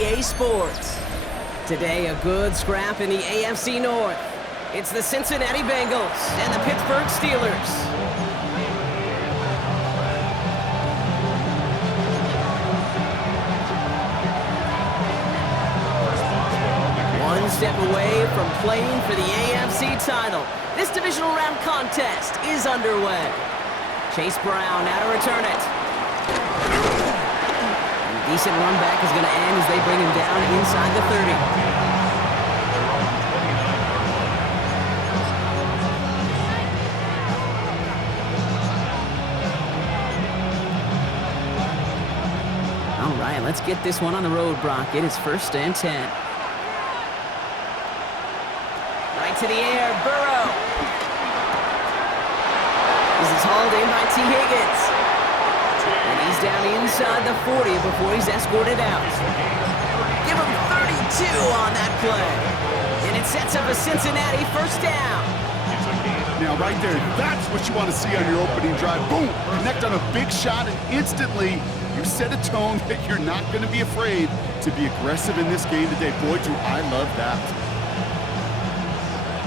EA Sports. Today, a good scrap in the AFC North. It's the Cincinnati Bengals and the Pittsburgh Steelers. One step away from playing for the AFC title. This divisional round contest is underway. Chase Brown now to return it. And a decent run back is going to end as they bring him down inside the 30. All right, let's get this one on the road, Brock. It is 1st and 10. Right to the air, Burrow. This is hauled in by T. Higgins. And he's down inside the 40 before he's escorted out. Give him 32 on that play. And it sets up a Cincinnati 1st down. Now, right there, that's what you want to see on your opening drive. Boom! Connect on a big shot, and instantly you set a tone that you're not going to be afraid to be aggressive in this game today. Boy, do I love that.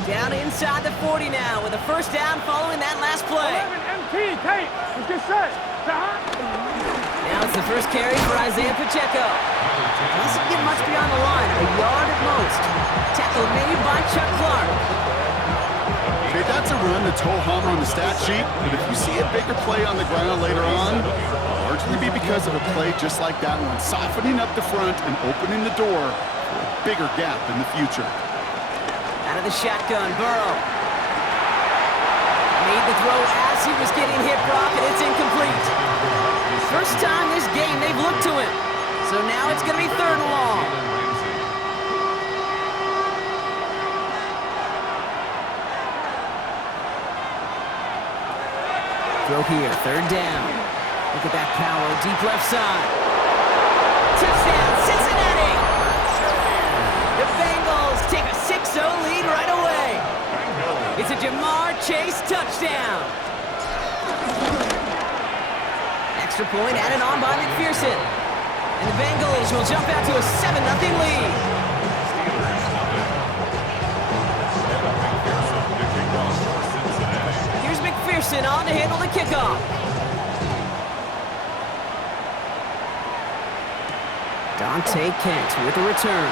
Down inside the 40 now with a 1st down following that last play. 11 MT, Tate, it's just set. Now it's the first carry for Isaiah Pacheco. Doesn't get much beyond the line, a yard at most. Tackle made by Chuck Clark. Okay, that's a run that's ho-hum on the stat sheet, but if you see a bigger play on the ground later on, it'll largely be because of a play just like that one, softening up the front and opening the door for a bigger gap in the future. Out of the shotgun, Burrow. Made the throw as he was getting hit, Brock, and it's incomplete. First time this game they've looked to him. So now it's going to be 3rd and long. Throw here, 3rd down. Look at that power, deep left side. Touchdown, Cincinnati! The Bengals take a 6-0 lead right away. It's a Jamar Chase touchdown. Extra point added on by McPherson. And the Bengals will jump out to a 7-0 lead. Here's McPherson on to handle the kickoff. Dante Kent with a return.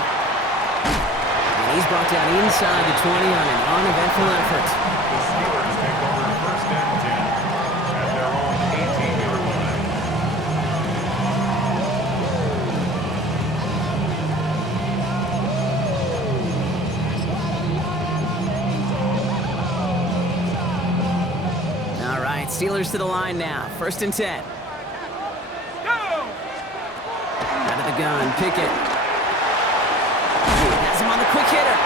And he's brought down inside the 20 on an uneventful effort. The Steelers take over 1st and 10 at their own 18-yard line. All right, Steelers to the line now. 1st and 10. Out of the gun, Pickett. Has him on the quick hitter.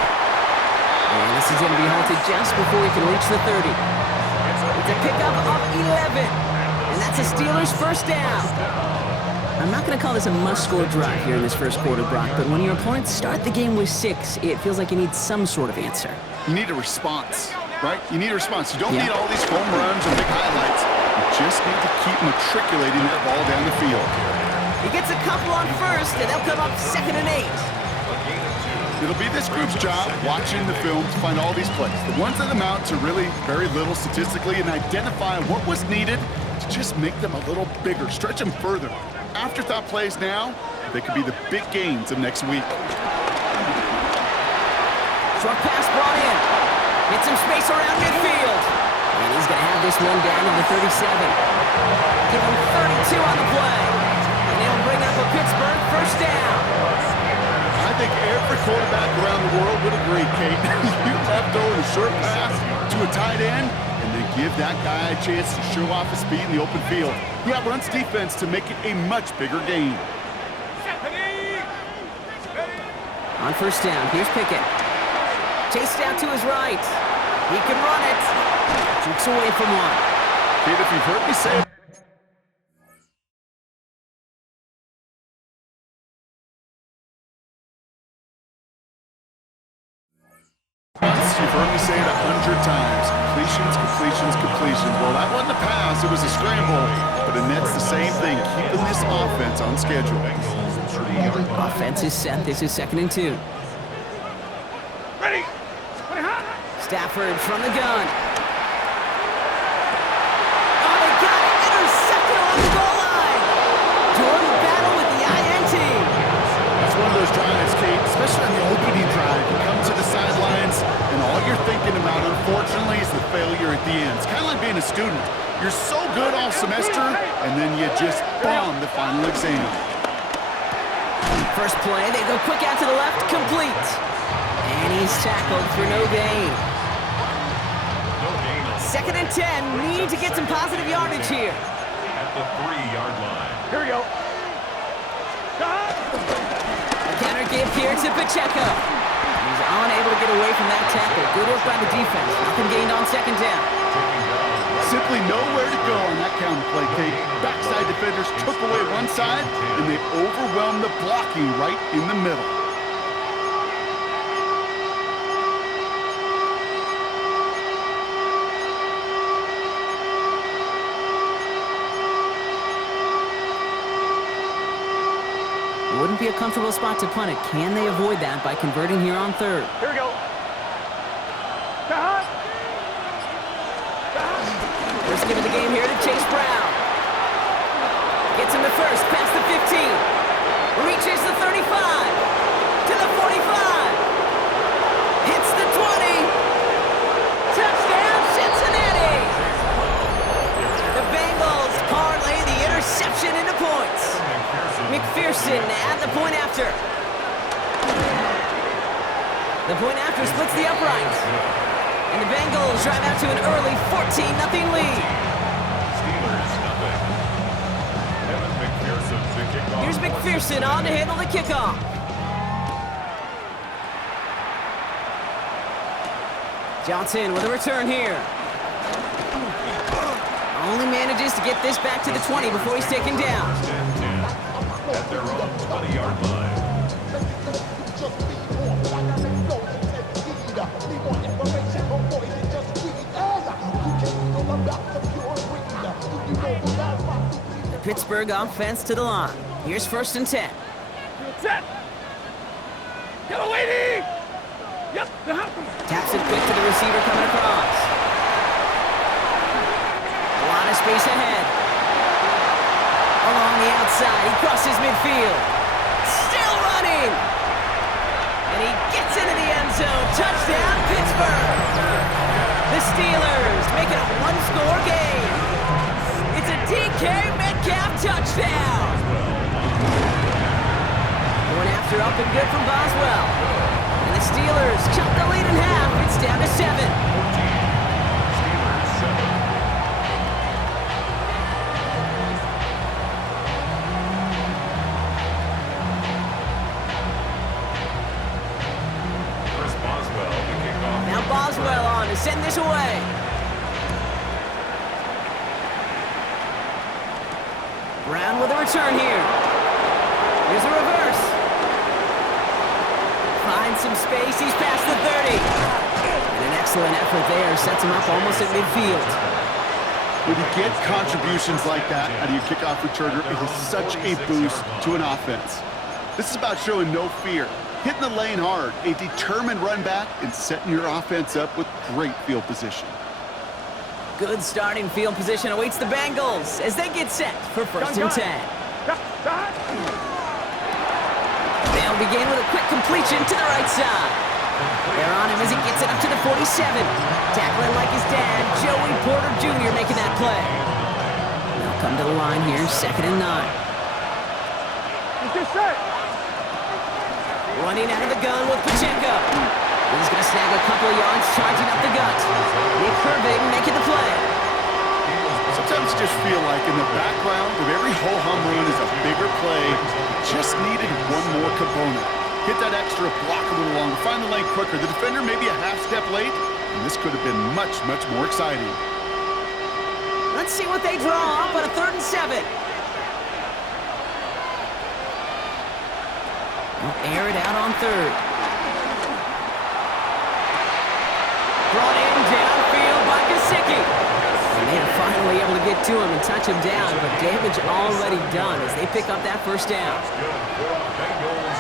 And this is going to be halted just before he can reach the 30. It's a pickup of 11. And that's a Steelers 1st down. I'm not going to call this a must-score drive here in this 1st quarter, Brock, but when your opponents start the game with 6, it feels like you need some sort of answer. You need a response, right? You need a response. You don't need all these home runs or big highlights. You just need to keep matriculating that ball down the field. He gets a couple on 1st, and they'll come up 2nd and 8. It'll be this group's job, watching the film, to find all these plays. The ones that amount to really very little statistically, and identify what was needed to just make them a little bigger, stretch them further. Afterthought plays now, they could be the big gains of next week. Short pass brought in. Hits some space around midfield. And he's going to have this one down to the 37. Give him 32 on the play. And he'll bring up a Pittsburgh 1st down. I think every quarterback around the world would agree, Kate. You left over the short pass to a tight end, and then give that guy a chance to show off his speed in the open field. He outruns defense to make it a much bigger gain. On 1st down, here's Pickett. Chased out to his right. He can run it. Jukes away from one. Kate, if you've heard me say it, you've heard me say it 100 times. Completions. Well, that wasn't a pass. It was a scramble. But it nets the same thing, keeping this offense on schedule. 30-yard line. Offense is set. This is 2nd and 2. Ready. Ready, hot. Stafford from the gun. Oh, they got it. Intercepted on the goal line. Jordan Battle with the INT. That's one of those drives, Kate, especially on the opening drive. You come to the sidelines, and all you're thinking about, unfortunately, is the failure at the end. It's kind of like being a student. You're so good all semester, and then you just bomb the final exam. First play, they go quick out to the left, complete. And he's tackled for no gain. No gain on 2nd and 10, need to get some positive yardage here. at the 3-yard line. Here we go. The counter give here to Pacheco. He's unable to get away from that tackle. Good work by the defense. Nothing gained on 2nd down. Simply nowhere to go on that counter play, Kate. Backside defenders took away one side, and they overwhelmed the blocking right in the middle. It wouldn't be a comfortable spot to punt it. Can they avoid that by converting here on 3rd? Here we go. First give of the game here to Chase Brown. Gets him to first, past the 15. Reaches the 35. To the 45. Hits the 20. Touchdown, Cincinnati! The Bengals parlay the interception into points. McPherson at the point after. The point after splits the uprights. And the Bengals drive out to an early 14-0 lead. Steelers, nothing. Evan McPherson, the kickoff. Here's McPherson on to handle the kickoff. Johnson with a return here. Only manages to get this back to the 20 before he's taken down. 10-10 at their own 20-yard line. The Pittsburgh offense to the line. Here's 1st and 10. Set. Yellow lady. Yep. Taps it quick to the receiver coming across. A lot of space ahead. Along the outside, he crosses midfield. Still running. And he gets into the end zone. Touchdown, Pittsburgh. The Steelers make it a one-score game. It's a DK Metcalf touchdown. Going after up and good from Boswell. And the Steelers chop the lead in half. It's down to 7. Steelers 7. Chris Boswell, the kickoff. Now Boswell on to send this away. Brown with a return here. Here's a reverse. Finds some space. He's past the 30. And an excellent effort there. Sets him up almost at midfield. When you get contributions like that out of your kickoff returner, it is such a boost to an offense. This is about showing no fear, hitting the lane hard, a determined run back, and setting your offense up with great field position. Good starting field position awaits the Bengals as they get set for 1st and 10. They'll begin with a quick completion to the right side. They're on him as he gets it up to the 47. Tackling like his dad, Joey Porter Jr. making that play. They'll come to the line here, 2nd and 9. Get set. Running out of the gun with Pacheco. He's going to snag a couple of yards, charging up the gut. Nick Herbig making the play. Sometimes you just feel like in the background of every ho-hum run is a bigger play. Just needed one more component. Hit that extra block a little longer, find the lane quicker. The defender may be a half step late, and this could have been much, much more exciting. Let's see what they draw up on a 3rd and 7. They'll air it out on 3rd. Brought in downfield by Gesicki. And Yeah, finally able to get to him and touch him down, but damage already done as they pick up that first down. Bengals,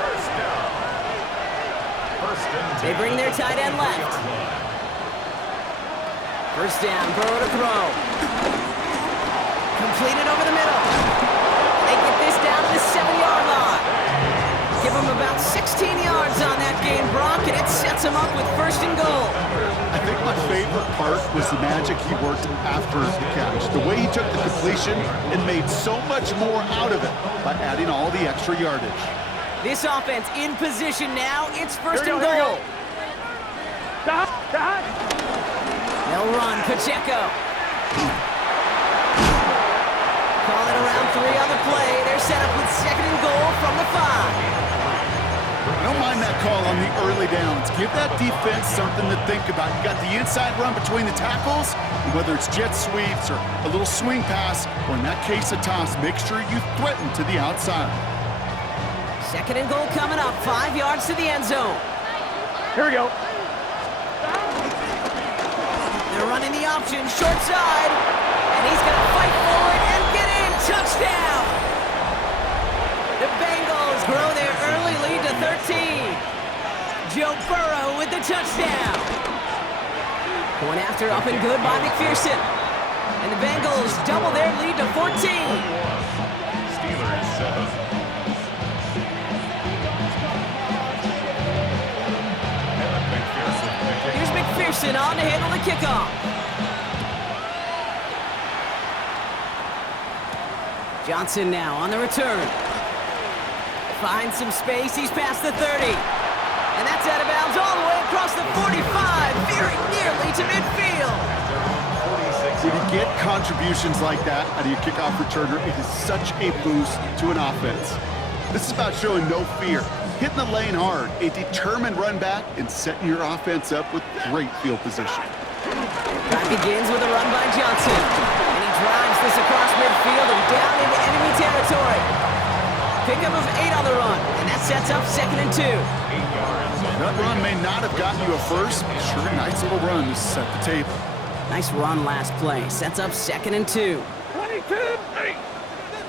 first down. First and 10. They bring their tight end left. First down, Burrow to throw. Completed over the middle. They get this down to the 7-yard line. Give him about 16 yards on that game, Brock, and it sets him up with first and goal. I think my favorite part was the magic he worked after the catch. The way he took the completion and made so much more out of it by adding all the extra yardage. This offense in position now. It's first and goal. They'll run, Pacheco. Call it around 3 on the play. They're set up with second and goal from the 5. I don't mind that call on the early downs. Give that defense something to think about. You got the inside run between the tackles, and whether it's jet sweeps or a little swing pass, or in that case a toss, make sure you threaten to the outside. Second and goal coming up, 5 yards to the end zone. Here we go. They're running the option, short side, and he's going to fight forward and get in. Touchdown! The Bengals grow their early lead to 13. Joe Burrow with the touchdown. Going after up and good by McPherson. And the Bengals double their lead to 14. Steelers 7. Here's McPherson on to handle the kickoff. Johnson now on the return. Finds some space, he's past the 30. And that's out of bounds all the way across the 45, very nearly to midfield. When you get contributions like that out of your kickoff returner, it is such a boost to an offense. This is about showing no fear, hitting the lane hard, a determined run back, and setting your offense up with great field position. Drive begins with a run by Johnson. And he drives this across midfield and down into enemy territory. Pickup of 8 on the run, and that sets up second and 2. 8 yards. That run may not have gotten you a first, but sure, nice little run to set the table. Nice run last play, sets up second and 2. 22, ready,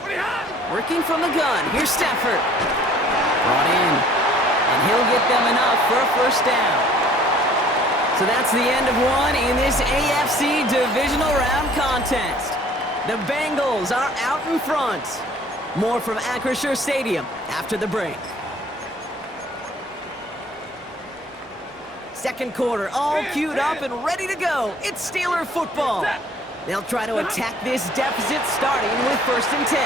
20 high. Working from the gun, here's Stafford. Brought in, and he'll get them enough for a first down. So that's the end of one in this AFC Divisional Round contest. The Bengals are out in front. More from Acrisure Stadium after the break. Second quarter, all queued up and ready to go. It's Steeler football. They'll try to attack this deficit starting with first and 10.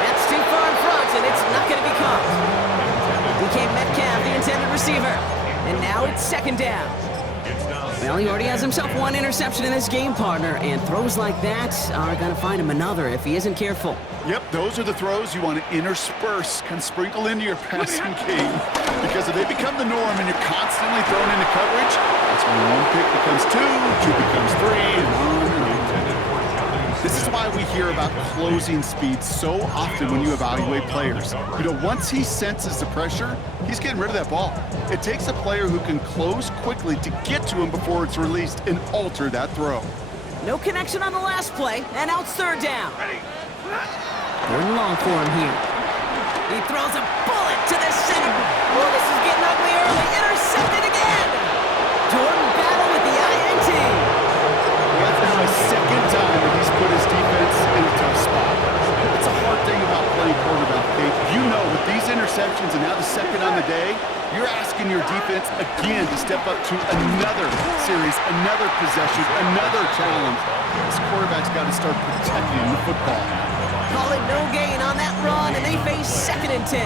That's too far in front, and it's not going to be caught. DK Metcalf, the intended receiver. And now it's second down. Well, he already has himself one interception in this game, partner, and throws like that are going to find him another if he isn't careful. Yep, those are the throws you want to intersperse, kind of sprinkle into your passing game. Because if they become the norm and you're constantly thrown into coverage, that's when one pick becomes 2 becomes 3, and on and on. This is why we hear about closing speed so often when you evaluate players. You know, once he senses the pressure, he's getting rid of that ball. It takes a player who can close quickly to get to him before it's released and alter that throw. No connection on the last play, and now it's third down. Third and long for him here. He throws a bullet to the center. Oh, this is getting ugly early. Intercepted again. Jordan Battle with the INT. That's now the second time that he's put his defense in a tough spot. It's a hard thing about playing quarterback, Kate. You know, with these interceptions and now the second on the day, you're asking your defense again to step up to another series, another possession, another challenge. This quarterback's got to start protecting the football. Call it no gain on that run, and they face second and 10.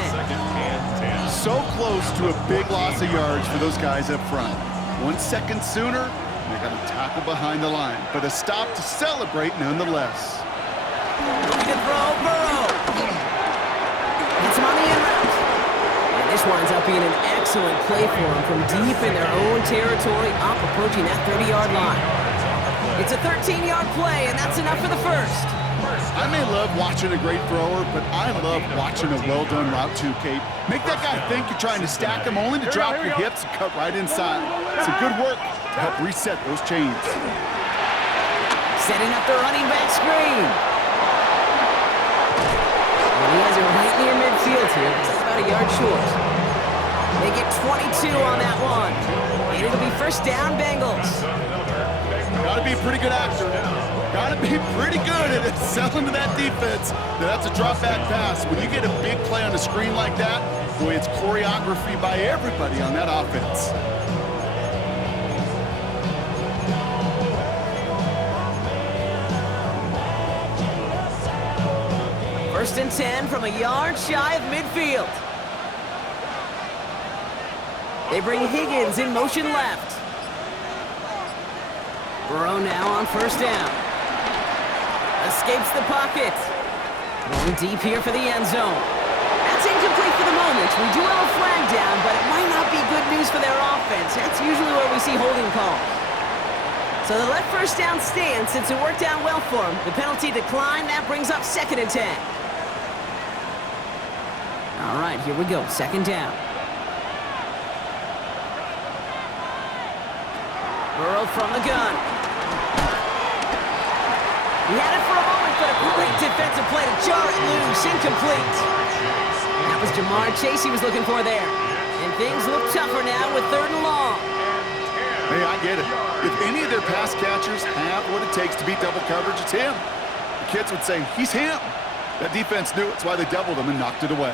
So close to a big loss of yards for those guys up front. 1 second sooner, they got to tackle behind the line. But a stop to celebrate nonetheless. Looking to throw, Burrow. Gets him on the end route. And this winds up being an excellent play for him from deep in their own territory, up approaching that 30-yard line. It's a 13-yard play, and that's enough for the first. I may love watching a great thrower, but I love watching a well-done route too, Kate. Make that guy think you're trying to stack him only to drop your hips and cut right inside. Some good work to help reset those chains. setting up the running back screen. And he has it right near midfield here. He's about a yard short. They get 22 on that one. And it'll be first down, Bengals. Gotta be a pretty good actor. Gotta be pretty good at selling to that defense. That's a drop back pass. When you get a big play on the screen like that, boy, it's choreography by everybody on that offense. First and 10 from a yard shy of midfield. They bring Higgins in motion left. Burrow now on first down. Escapes the pocket. Going deep here for the end zone. That's incomplete for the moment. We do have a flag down, but it might not be good news for their offense. That's usually where we see holding calls. So they let first down stand since it worked out well for them. The penalty declined. That brings up second and 10. All right, here we go. Second down. Burrow from the gun. He had it for a moment, but a great defensive play to jar it loose. Incomplete. That was Jamar Chase he was looking for there. And things look tougher now with third and long. Hey, I get it. If any of their pass catchers have what it takes to beat double coverage, it's him. The kids would say, he's him. That defense knew it. That's why they doubled him and knocked it away.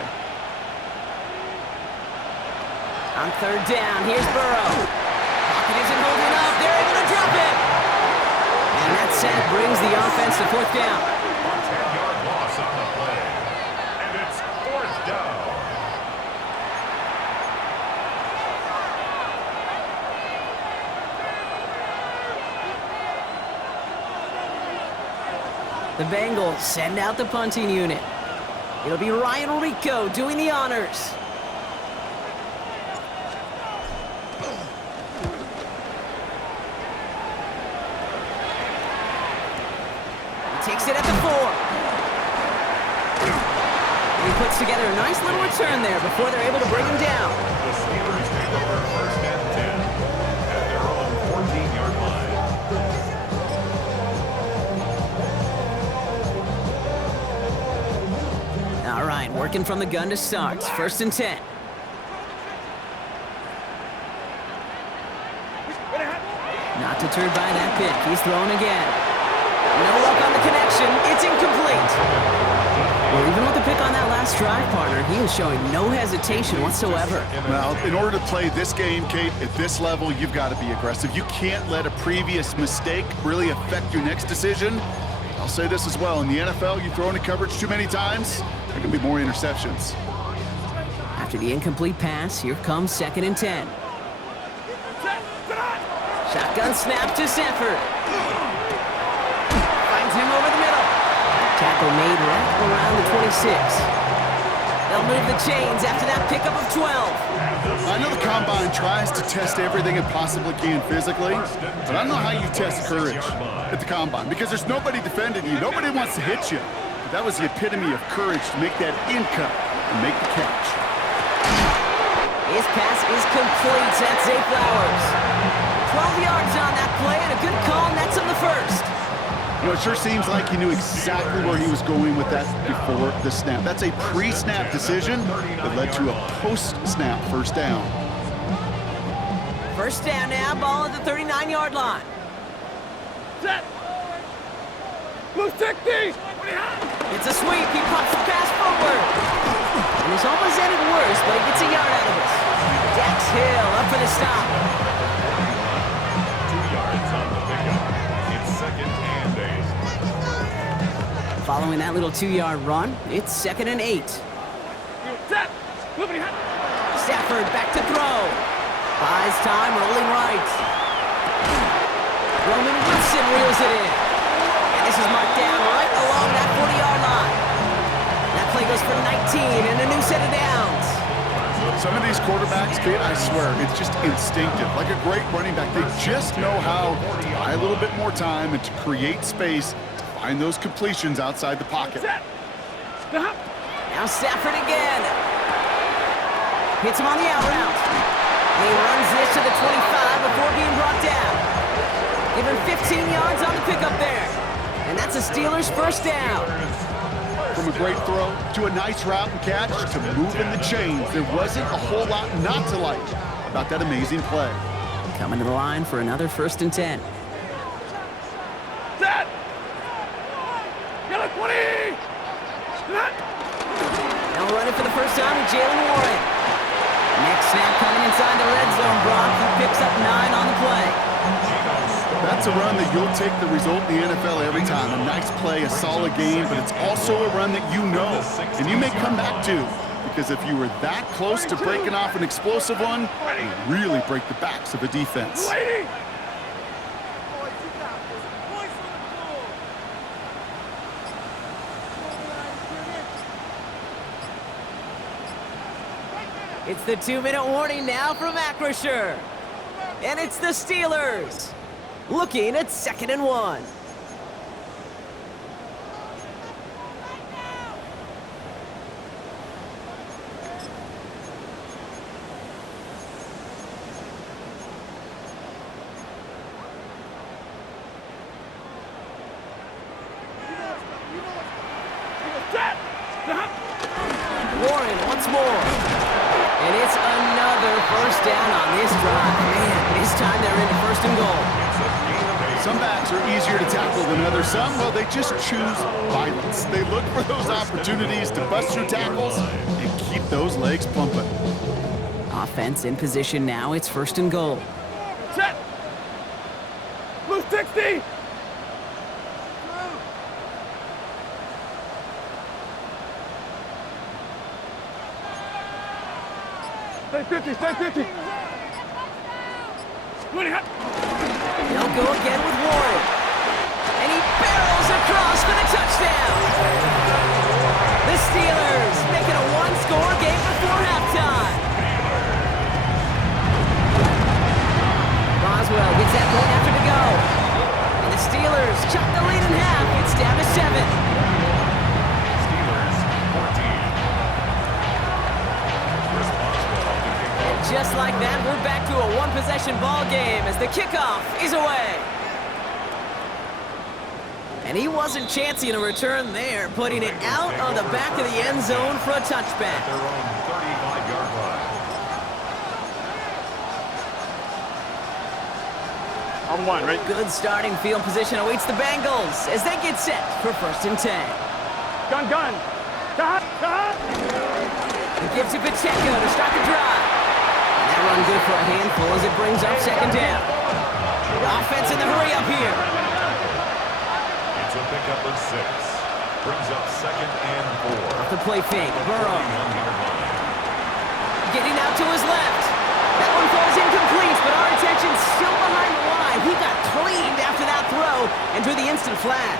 On third down, here's Burrow. Pocket isn't holding up. They're able to drop it. And that sack brings the offense to fourth down. 10-yard loss on the play. And it's fourth down. The Bengals send out the punting unit. It'll be Ryan Rico doing the honors. Takes it at the 4. And he puts together a nice little return there before they're able to bring him down. The Steelers take over first and 10 at their own 14-yard line. All right, working from the gun to start. First and 10. Not deterred by that pick. He's throwing again. No luck on the connection. It's incomplete. Well, even with the pick on that last drive, partner, he is showing no hesitation whatsoever. Well, in order to play this game, Kate, at this level, you've got to be aggressive. You can't let a previous mistake really affect your next decision. I'll say this as well. In the NFL, you throw into coverage too many times, there can be more interceptions. After the incomplete pass, here comes second and 10. Shotgun snap to Sanford. Him over the middle. Tackle made right around the 26. They'll move the chains after that pickup of 12. I know the Combine tries to test everything it possibly can physically, but I don't know how you test courage at the Combine because there's nobody defending you. Nobody wants to hit you. But that was the epitome of courage to make that in cut and make the catch. His pass is complete. That's Zay Flowers. 12 yards on that play and a good call, and that's on the first. You know, it sure seems like he knew exactly where he was going with that before the snap. That's a pre-snap decision that led to a post-snap first down. First down now, ball at the 39-yard line. Set. Blue 60. It's a sweep. He pops the pass forward. And it's almost ended worse, but he gets a yard out of it. Dax Hill up for the stop. 2 yards on the pickup. It's second and 8. Following that little 2-yard run, it's second and 8. Set. Stafford back to throw. Buys time, rolling right. Roman Wilson reels it in. And this is marked down right along that 40-yard line. That play goes for 19 and a new set of downs. Some of these quarterbacks, Kate, I swear, it's just instinctive. Like a great running back, they just know how to buy a little bit more time and to create space to find those completions outside the pocket. Now Stafford again. Hits him on the out route. He runs this to the 25 before being brought down. Give him 15 yards on the pickup there. And that's a Steelers first down. From a great throw to a nice route and catch to moving the chains, there wasn't a whole lot not to like about that amazing play. Coming to the line for another 1st and 10. Set! Get a 20! Set! Now running for the first time with Jalen Warren. Next snap coming inside the red zone. Brock, who picks up 9 on the play. That's a run that you'll take the result in the NFL every time. A nice play, a solid game, but it's also a run that you know and you may come back to, because if you were that close to breaking off an explosive one, it would really break the backs of a defense. Lady! It's the 2-minute warning now from Acrisure. And it's the Steelers looking at 2nd and 1. Set! Stop! Warren once more. And it's another first down on this drive. Man, this time they're into 1st and goal. Some backs are easier to tackle than others. Some, well, they just choose violence. They look for those opportunities to bust through tackles and keep those legs pumping. Offense in position now. It's 1st and goal. Set! Blue 60! Stay 50, stay 50! 20 hot! They'll go again with Warren. And he barrels across for the touchdown. The Steelers make it a 1-score game before halftime. Boswell gets that point after to go. And the Steelers chop the lead in half. It's down to 7. Steelers 14. And just like that, we're back to a one-possession ball game as the kickoff is away. And he wasn't chancing a return there, putting it out of the back of the end zone for a touchback. Their own 35-yard line. On 1, right? Good starting field position awaits the Bengals as they get set for 1st and 10. Gun, gun! Stop, stop! He gives it Pacheco to start the drive. And that run good for a handful as it brings up 2nd down. The offense in the hurry up here. It's a pickup of 6. Brings up 2nd and 4. Off the play fake, Burrow. 41-yard line. Getting out to his left. That one falls incomplete, but our attention's still behind the line. He got cleaned after that throw and drew the instant flag.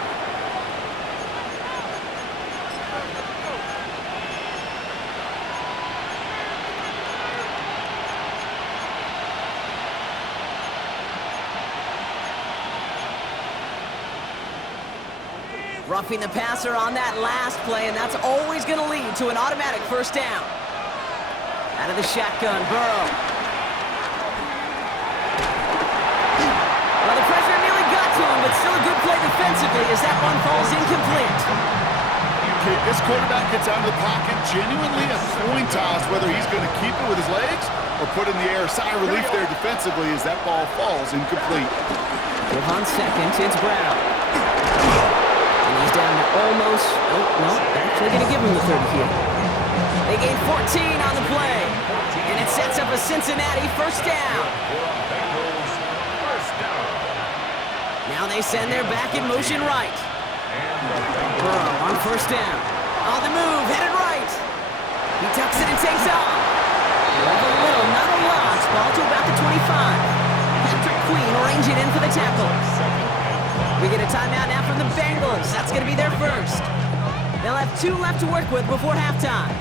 Roughing the passer on that last play, and that's always going to lead to an automatic 1st down. Out of the shotgun, Burrow. Well, the pressure nearly got to him, but still a good play defensively as that one falls incomplete. Okay, this quarterback gets out of the pocket, genuinely a coin toss whether he's going to keep it with his legs or put in the air. Sigh of relief there defensively as that ball falls incomplete. Give on 2nd, it's Brown. And he's down to almost, no, actually going to give him the 30 here. They gain 14 on the play, and it sets up a Cincinnati 1st down. Bengals first down. Now they send their back in motion right. Burrow on 1st down. On the move, headed right. He tucks it and takes off. Over a little, not a loss. Ball to about the 25. Patrick Queen arranging in for the tackle. We get a timeout now from the Bengals. That's going to be their first. They'll have 2 left to work with before halftime.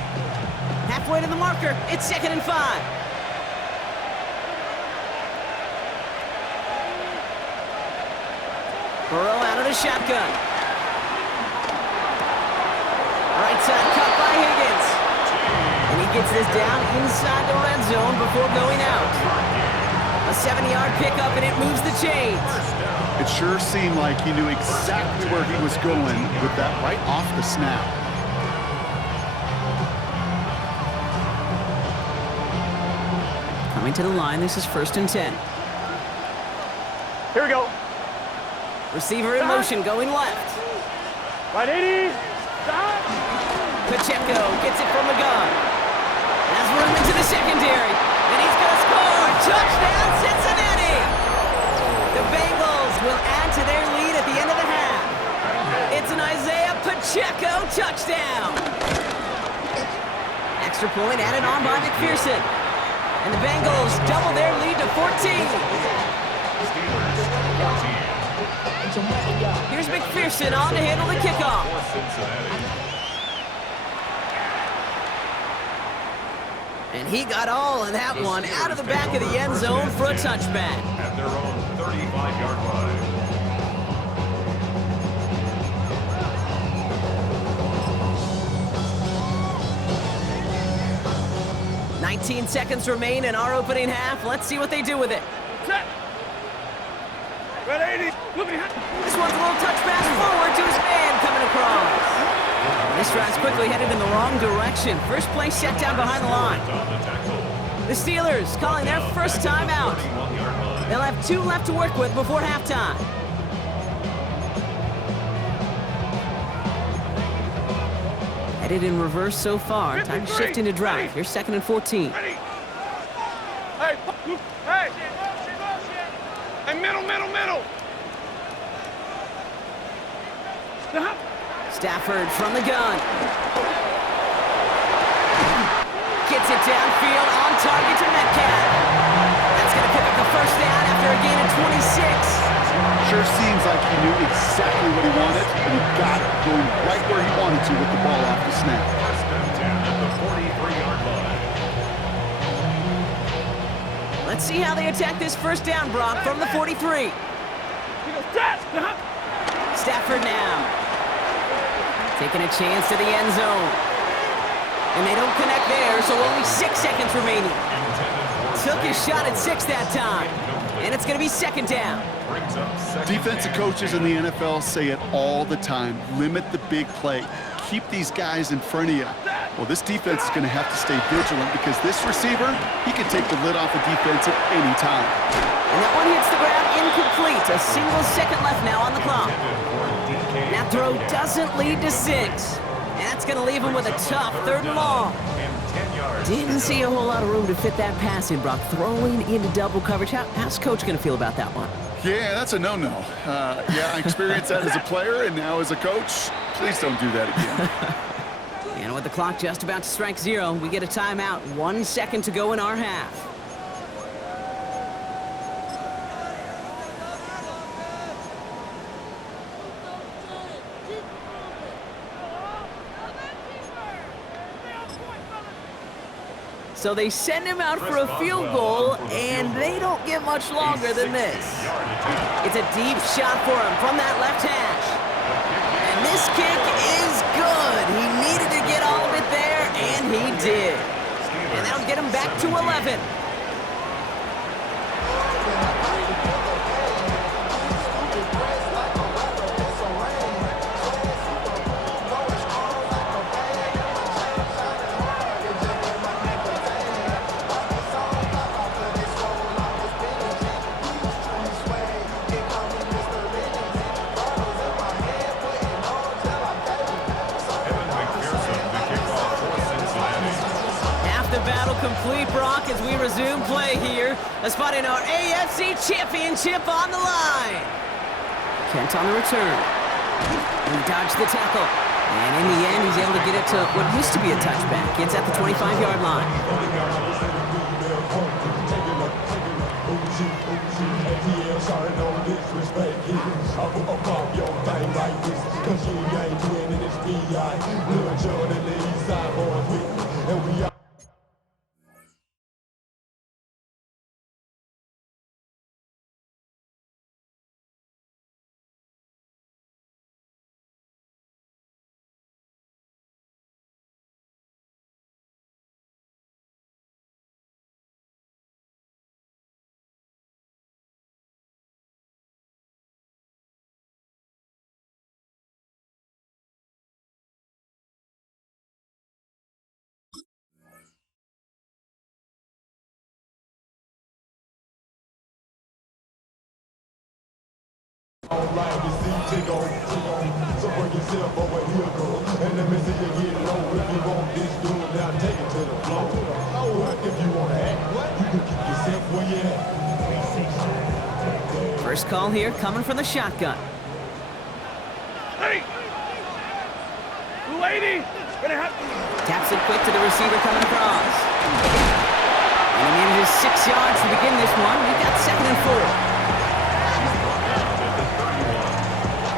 Halfway to the marker, it's 2nd and 5. Burrow out of the shotgun. Right side cut by Higgins. And he gets this down inside the red zone before going out. A 70-yard pickup, and it moves the chains. It sure seemed like he knew exactly where he was going with that right off the snap. Coming to the line, this is 1st and 10. Here we go. Receiver in motion, going left. Right 80. Stop. Pacheco gets it from the gun. Has room into the secondary. And he's going to score. Touchdown, Cincinnati! The Bengals will add to their lead at the end of the half. It's an Isaiah Pacheco touchdown. Extra point added on by McPherson. And the Bengals double their lead to 14. Here's McPherson on to handle the kickoff. And he got all of that one out of the back of the end zone for a touchback. At their own 35-yard line. 19 seconds remain in our opening half. Let's see what they do with it. Set. Right 80. Look behind. This one's a little touch pass forward to his man coming across. This drive's quickly headed in the wrong direction. First play set down behind the line. The Steelers calling their first timeout. They'll have 2 left to work with before halftime. Headed in reverse so far. Time to shift into drive. Here's 2nd and 14. Ready. Hey, hey. Hey, middle. Stop. Stafford from the gun. Gets it downfield on target to Metcalf. That's going to pick up the first down after a gain of 26. Sure seems like he knew exactly what he wanted, and he got it, going right where he wanted to with the ball off the snap. 1st and 10 at the 43-yard line. Let's see how they attack this first down, Brock, from the 43. Stafford now. Taking a chance to the end zone. And they don't connect there, so only 6 seconds remaining. Took his shot at 6 that time. And it's going to be 2nd down. Defensive coaches in the NFL say it all the time. Limit the big play. Keep these guys in front of you. Well, this defense is going to have to stay vigilant because this receiver, he can take the lid off a defense at any time. And that one hits the ground incomplete. A single second left now on the clock. That throw doesn't lead to 6. And that's going to leave him with a tough 3rd and long. Didn't see a whole lot of room to fit that pass in, Brock. Throwing into double coverage. How's Coach going to feel about that one? Yeah, that's a no-no. Yeah, I experienced that as a player and now as a coach. Please don't do that again. And with the clock just about to strike 0, we get a timeout. 1 second to go in our half. So they send him out for a field goal, and they don't get much longer than this. It's a deep shot for him from that left hash. And this kick is good. He needed to get all of it there, and he did. And that'll get him back to 11. Complete, Brock, as we resume play here. A spot in our AFC Championship on the line. Kent on the return. He dodged the tackle. And in the end, he's able to get it to what used to be a touchback. It's at the 25-yard line. First call here coming from the shotgun. Hey! Lady! Taps it quick to the receiver coming across. And he manages 6 yards to begin this one. We've got 2nd and 4.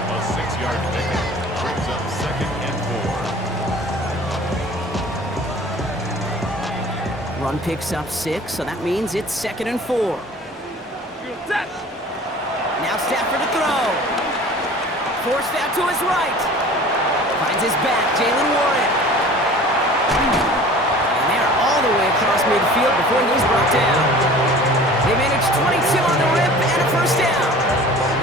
A 6-yard pickup brings up 2nd and 4. Run picks up 6, so that means it's 2nd and 4. Now Stafford to throw. Forced out to his right. Finds his back, Jalen Warren. And they're all the way across midfield before he's brought down. They managed 22 on the rip and a first down.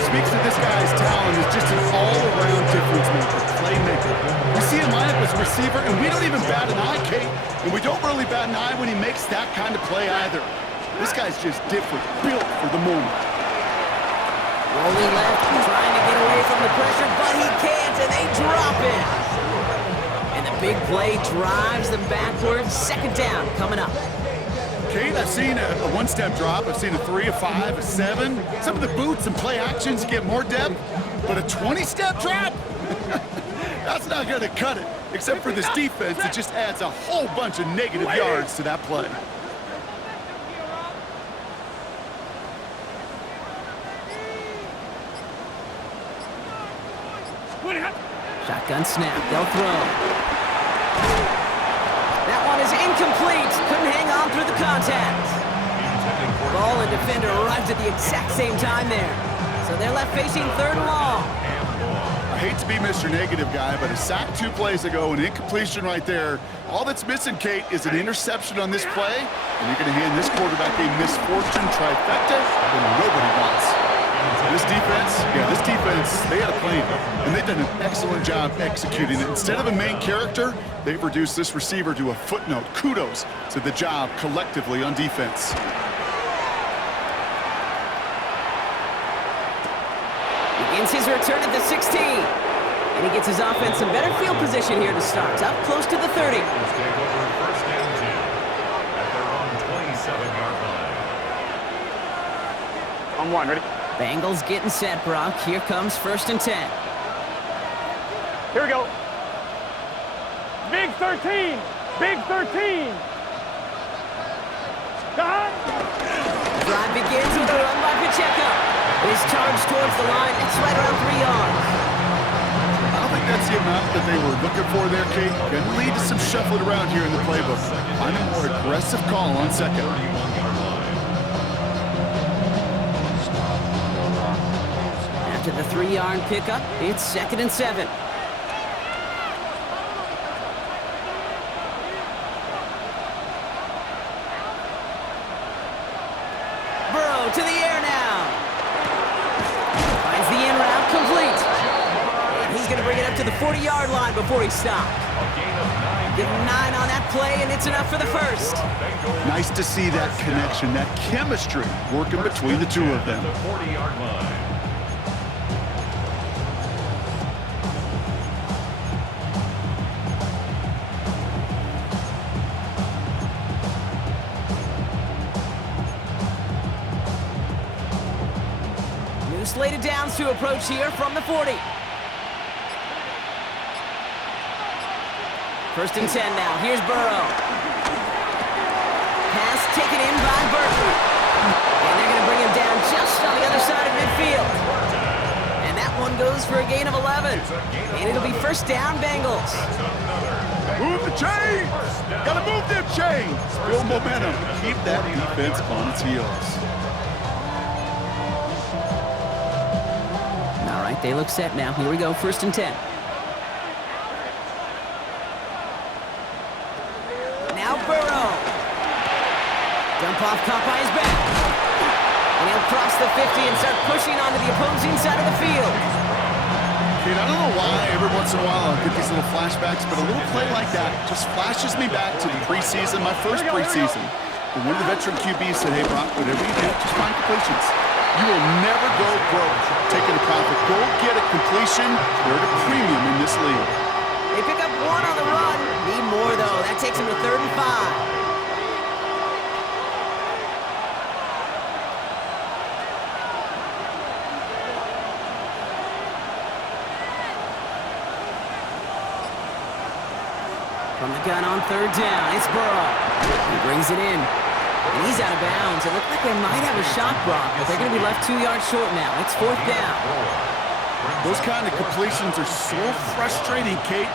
Speaks to this guy's talent as just an all-around difference maker, playmaker. We see him line up as a receiver, and we don't even bat an eye, Kate. And we don't really bat an eye when he makes that kind of play either. This guy's just different, built for the moment. Rolling left, trying to get away from the pressure, but he can't, and they drop it. And the big play drives them backwards. 2nd down coming up. Kate, I've seen a one-step drop. I've seen a 3, a 5, a 7. Some of the boots and play actions get more depth, but a 20-step drop? That's not going to cut it, except for this defense that just adds a whole bunch of negative yards to that play. Shotgun snap, they'll throw. That one is incomplete. Couldn't hang on through the contact. Ball and defender arrived at the exact same time there. So they're left facing 3rd and long. I hate to be Mr. Negative guy, but a sack 2 plays ago, an incompletion right there. All that's missing, Kate, is an interception on this play, and you're going to hand this quarterback a misfortune trifecta that nobody wants. This defense, they had a plan, and they've done an excellent job executing it. Instead of a main character, they've reduced this receiver to a footnote. Kudos to the job collectively on defense. Begins his return at the 16. And he gets his offense some better field position here to start. Up close to the 30. Let's take over 1st and 10 at their own 27-yard line. On 1, ready? Bengals getting set, Brock. Here comes 1st and 10. Here we go. Big 13. Big 13. Drive begins with a run by Pacheco. He's charged towards the line. It's right around 3 yards. I don't think that's the amount that they were looking for there, Kate. Can lead to some shuffling around here in the playbook. Find a more aggressive call on 2nd. After the 3-yard pickup, it's 2nd and 7. Burrow to the air now. Finds the in route complete. And he's going to bring it up to the 40-yard line before he stopped. Give him 9 on that play, and it's enough for the first. Nice to see that connection, that chemistry working between the two of them. The 40-yard line. New slated downs to approach here from the 40. 1st and 10 now. Here's Burrow. Pass taken in by Berkeley. And they're going to bring him down just on the other side of midfield. And that one goes for a gain of 11. And it'll be 1st down, Bengals. Move the chains! Gotta move them chains! Build momentum. Keep that defense on its heels. All right, they look set now. Here we go, 1st and 10. Now Burrow. Dump off caught by his back. And he'll cross the 50 and start pushing onto the opposing side of the field. Kid, I don't know why every once in a while I'll get these little flashbacks, but a little play like that just flashes me back to the preseason, my first preseason. And one of the veteran QBs said, hey, Brock, whatever you do, just find completions. You will never go broke taking a profit. Go get a completion. They're at a premium in this league. They pick up one on the run. Need more, though. That takes them to 3rd and 5. From the gun on 3rd down, it's Burrow. He brings it in, and he's out of bounds. It looked like they might have a shot block, but they're going to be left 2 yards short now. It's 4th down. Those kind of completions are so frustrating, Kate.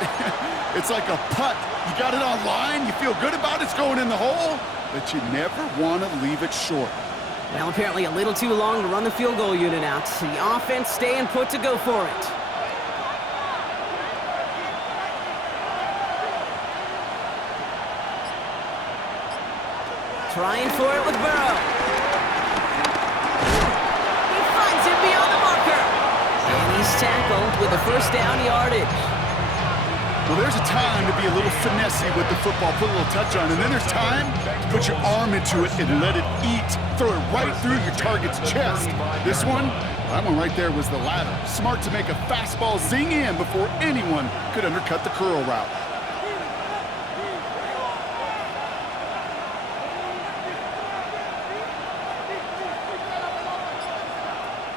It's like a putt. You got it on line, you feel good about it's going in the hole, but you never want to leave it short. Well, apparently a little too long to run the field goal unit out. The offense staying put to go for it. Trying for it with Burrow. He finds him beyond the marker. And he's tackled with a 1st down yardage. Well, there's a time to be a little finessey with the football, put a little touch on, and then there's time to put your arm into it and let it eat. Throw it right through your target's chest. This one, that one right there was the latter. Smart to make a fastball zing in before anyone could undercut the curl route.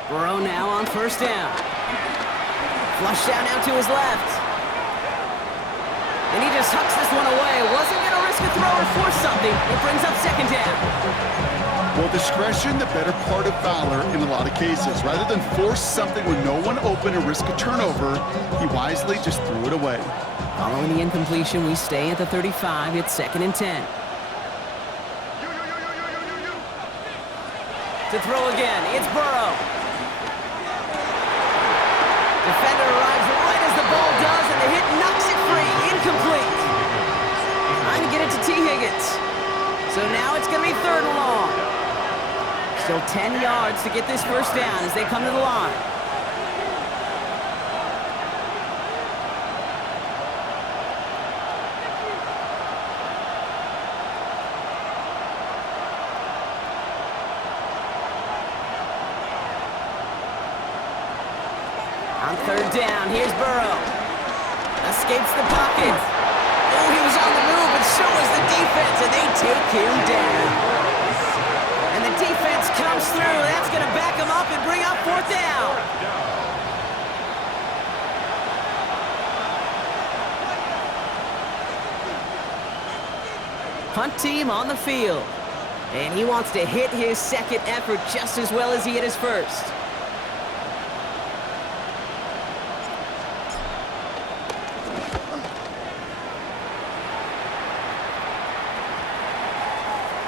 Burrow now on 1st down. Flush down now to his left. And he just hucks this one away. Wasn't going to risk a throw or force something. It brings up 2nd down. Well, discretion, the better part of valor in a lot of cases. Rather than force something with no one open and risk a turnover, he wisely just threw it away. Following the incompletion, we stay at the 35. It's 2nd and 10. To throw again, it's Burrow. Defender arrives right as the ball does, and the hit knocks it free. Incomplete. Trying to get it to T. Higgins. So now it's going to be 3rd and long. Still 10 yards to get this 1st down as they come to the line. On 3rd down, here's Burrow. Escapes the pocket. Oh, he was on the move, but so was the defense, and they take him down. And the defense comes through. That's going to back him up and bring up 4th down. Punt team on the field. And he wants to hit his 2nd effort just as well as he hit his 1st.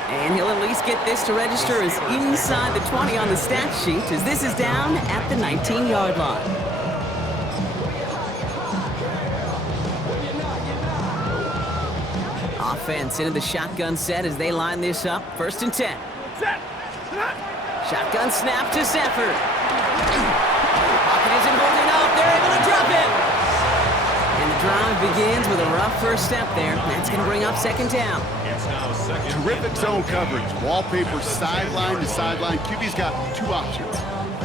And he'll at least get this to register as inside the 20 on the stat sheet, as this is down at the 19-yard line. Offense into the shotgun set as they line this up. 1st and 10. Shotgun snap to Zephyr. Pocket isn't holding up. They're able to drop it. And the drive begins with a rough 1st step there. That's going to bring up 2nd down. Terrific zone coverage. Wallpaper sideline to sideline. QB's got 2 options.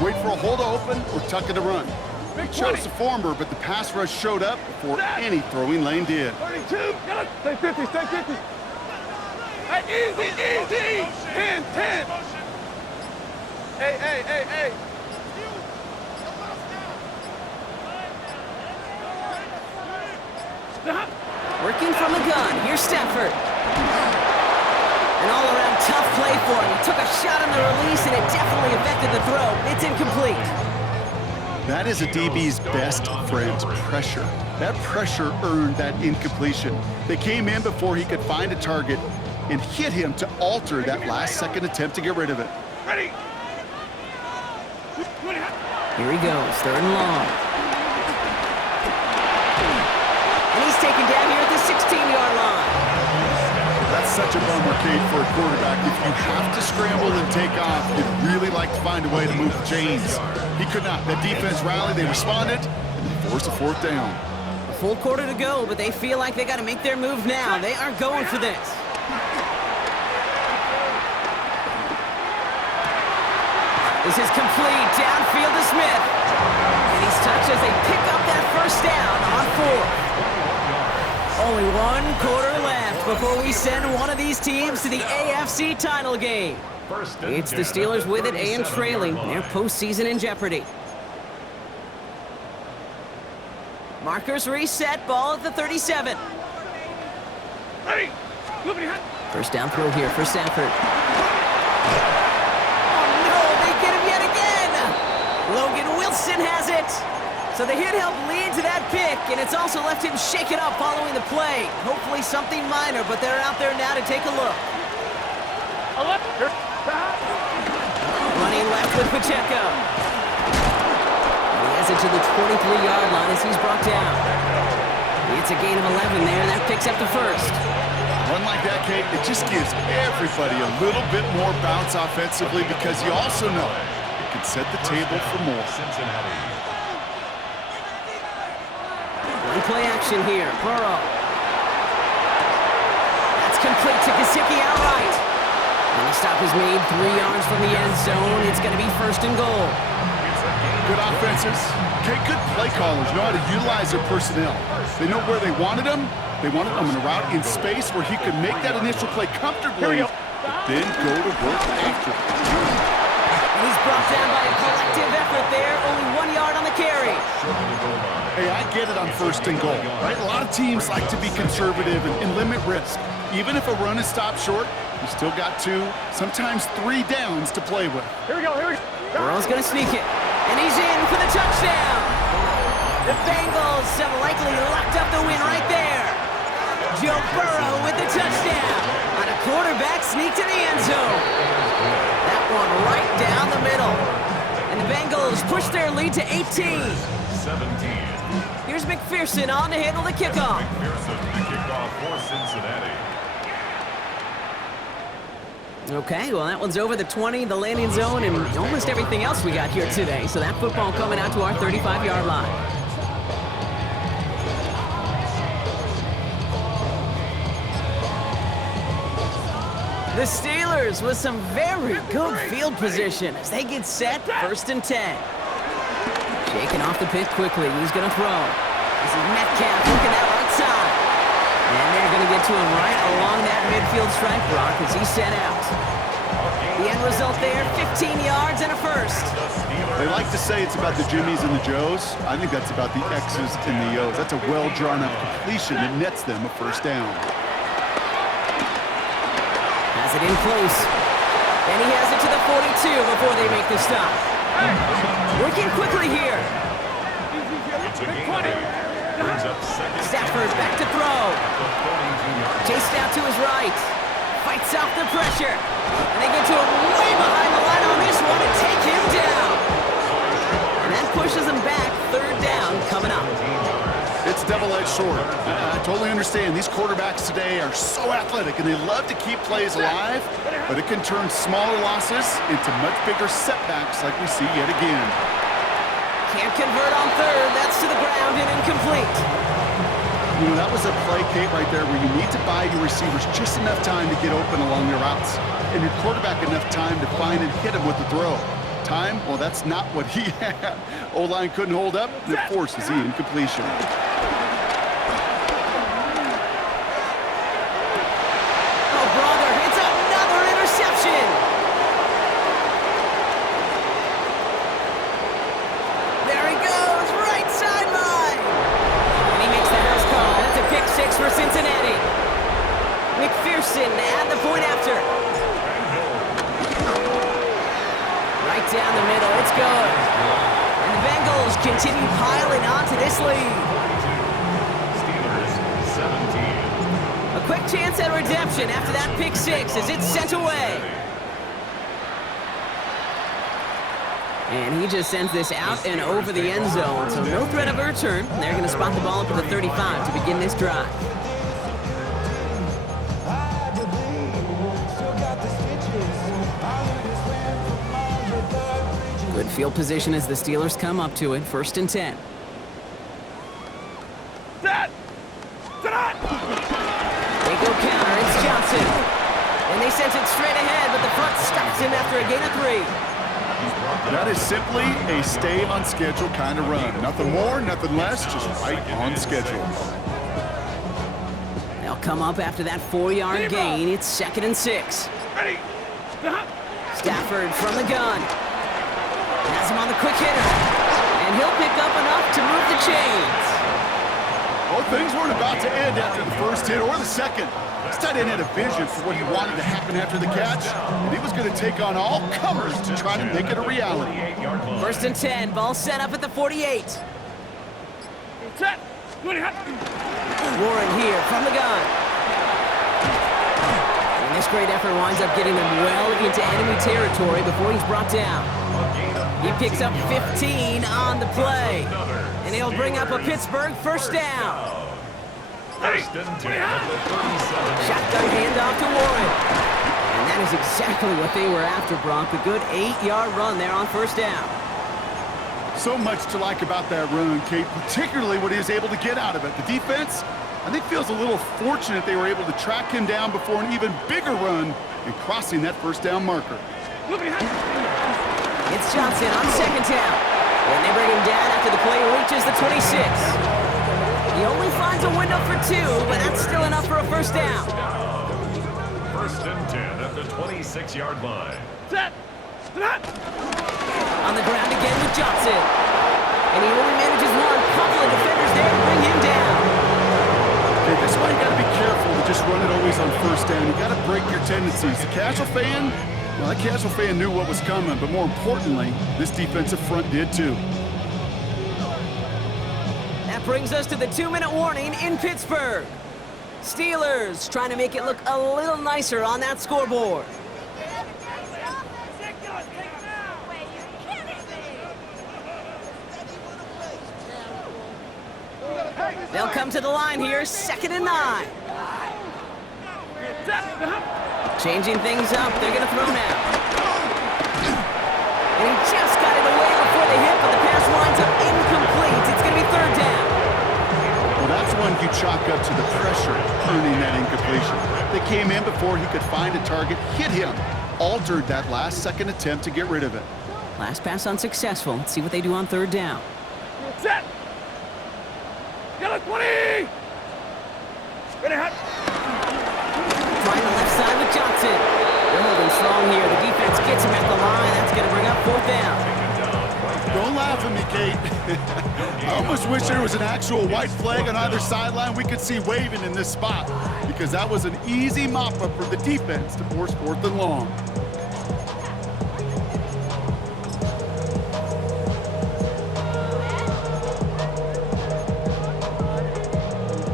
Wait for a hole to open or tuck it to run. He chose the former, but the pass rush showed up before any throwing lane did. 32, got it. Stay 50, stay 50. Hey, easy. 10. Hey. Stop. Working from the gun. Here's Stafford. An all-around tough play for him. He took a shot on the release, and it definitely affected the throw. It's incomplete. That is a DB's best friend, pressure. That pressure earned that incompletion. They came in before he could find a target and hit him to alter that last-second attempt to get rid of it. Ready. Here he goes, 3rd and long. And he's taken down here at the 16-yard line. That's such a bummer, Kate, for a quarterback. If you have to scramble and take off, you'd really like to find a way to move the chains. He could not. That defense rallied, they responded, and they forced a 4th down. A full quarter to go, but they feel like they got to make their move now. They are going for this. This is complete. Downfield to Smith. And he's touched as they pick up that first down on 4th. Only 1 quarter left before we send one of these teams to the AFC title game. It's the Steelers with it and trailing. Their postseason in jeopardy. Markers reset. Ball at the 37. Ready. First down throw here for Stafford. Oh no, they get him yet again! Logan Wilson has it! So the hit helped lead to that pick, and it's also left him shaken up following the play. Hopefully something minor, but they're out there now to take a look. Running left with Pacheco. And he has it to the 23-yard line as he's brought down. It's a gain of 11 there, and that picks up the first. Run like that, Kate, it just gives everybody a little bit more bounce offensively because you also know it can set the table for more. Cincinnati. One play action here. Burrow. That's complete to Gesicki outright. And the stop is made 3 yards from the end zone. It's going to be first and goal. Good offenses. Okay, good play callers know how to utilize their personnel. They know where they wanted them. They wanted him in a route in space where he could make that initial play comfortably, but then go to work after. And he's brought down by a collective effort there. Only 1 yard on the carry. Hey, I get it on first and goal, right? A lot of teams like to be conservative and limit risk. Even if a run is stopped short, you still got 2, sometimes 3 downs to play with. Here we go. Burrow's going to sneak it. And he's in for the touchdown. The Bengals have likely locked up the win right there. Joe Burrow with the touchdown on a quarterback sneak to the end zone. That one right down the middle. And the Bengals push their lead to 18. 17. Here's McPherson on to handle the kickoff. McPherson, the kickoff for Cincinnati. Okay, well, that one's over the 20, the landing zone, and almost everything else we got here today. So that football coming out to our 35-yard line. The Steelers with some very good field position as they get set, 1st and 10. Shaking off the pick quickly. He's going to throw. This is Metcalf looking out right side. And they're going to get to him right along that midfield stripe block as he's set out. The end result there, 15 yards and a first. They like to say it's about the Jimmies and the Joes. I think that's about the X's and the O's. That's a well-drawn-up completion that nets them a first down. Has it in close. And he has it to the 42 before they make the stop. Working quickly here. It's a gain. Brings up second. Stafford back to throw. Chased out to his right. Fights off the pressure. And they get to him way behind the line on this one and take him down. And that pushes him back. 3rd down coming up. It's double-edged sword. I totally understand. These quarterbacks today are so athletic, and they love to keep plays alive, but it can turn smaller losses into much bigger setbacks like we see yet again. Can't convert on 3rd. That's to the ground and incomplete. You know, that was a play, Kate, right there, where you need to buy your receivers just enough time to get open along their routes, and your quarterback enough time to find and hit him with the throw. Time? Well, that's not what he had. O-line couldn't hold up, and it forces the incompletion. Oh, brother, it's another interception. There he goes, right sideline. And he makes the house call. That's a pick 6 for Cincinnati. McPherson at the point after. Right down the middle, it's good. And the Bengals continue piling onto this lead. Steelers 17. A quick chance at redemption after that pick 6 as it's sent away. And he just sends this out and over the end zone, so no threat of a return. They're going to spot the ball up to the 35 to begin this drive. Good field position as the Steelers come up to it, 1st and 10. Set! They go counter, it's Johnson. And they sent it straight ahead, but the front stops him after a gain of 3. He's brought That is simply a stay on schedule kind of run. Nothing more, nothing less, just right on schedule. They'll come up after that 4-yard gain. It's 2nd and 6. Ready. Stafford from the gun. Has him on the quick hitter. And he'll pick up enough to move the chains. Well, things weren't about to end after the first hit or the second. This tight end had a vision for what he wanted to happen after the catch, and he was going to take on all comers to try to make it a reality. 1st and 10, ball set up at the 48. Set. Warren here from the gun. And this great effort winds up getting them well into enemy territory before he's brought down. He picks up 15 on the play, and he'll bring up a Pittsburgh first down. 1st and 10 at the 37. Shotgun handoff to Warren. And that is exactly what they were after, Brock. A good 8-yard run there on 1st down. So much to like about that run, Kate, particularly what he was able to get out of it. The defense, I think, feels a little fortunate they were able to track him down before an even bigger run and crossing that 1st down marker. It's Johnson on 2nd down. And they bring him down after the play reaches the 26. He only finds a window for 2, but that's still enough for a 1st down. 1st and 10 at the 26-yard line. Set. On the ground again with Johnson. And he only manages one. Couple of defenders there to bring him down. Okay, that's why you got to be careful to just run it always on 1st down. You got to break your tendencies. The casual fan, well, that casual fan knew what was coming, but more importantly, this defensive front did too. That brings us to the 2-minute warning in Pittsburgh. Steelers trying to make it look a little nicer on that scoreboard. They'll come to the line here, 2nd and 9. Changing things up, they're going to throw now. And he just got it away before the hit, but the pass winds up incomplete. It's going to be 3rd down. Well, that's one you chalk up to the pressure earning that incompletion. They came in before he could find a target, hit him, altered that last-second attempt to get rid of it. Last pass unsuccessful. Let's see what they do on 3rd down. Set. Yellow 20. Ready, hot. Trying the left side with Johnson. They're holding strong here. The defense gets him at the line. That's going to bring up 4th down. Don't laugh at me, Kate. I almost wish there was an actual white flag on either sideline we could see waving in this spot, because that was an easy mop-up for the defense to force 4th and long.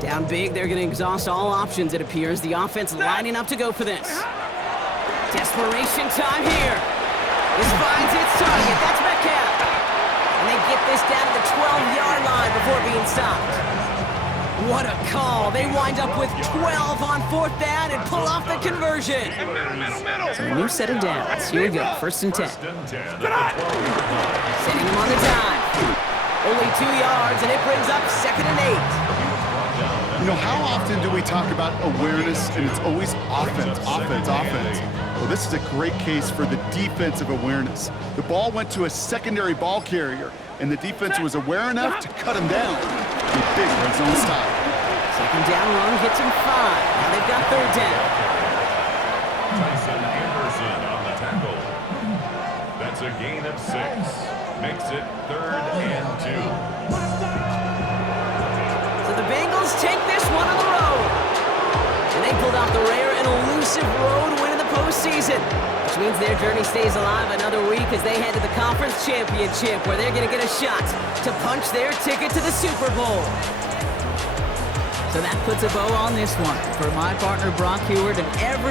Down big, they're going to exhaust all options, it appears. The offense lining up to go for this. Desperation time here. This finds its target. That's Metcalf. And they get this down to the 12-yard line before being stopped. What a call. They wind up with 12 on 4th down and pull off the conversion. So a new set of downs. Here we go, 1st and 10. Setting him on the dive. Only 2 yards, and it brings up 2nd and 8. You know, how often do we talk about awareness, and it's always offense, offense, offense? Well, this is a great case for the defensive awareness. The ball went to a secondary ball carrier, and the defense was aware enough to cut him down. A big red zone stop. 2nd down run gets him 5. Now they've got 3rd down. Tyson Anderson on the tackle. That's a gain of 6. Makes it 3rd and 2. So the Bengals take this one on the road. And they pulled off the rare and elusive road win in the postseason, which means their journey stays alive another week as they head to the Conference Championship, where they're going to get a shot to punch their ticket to the Super Bowl. So that puts a bow on this one. For my partner, Brock Heward, and every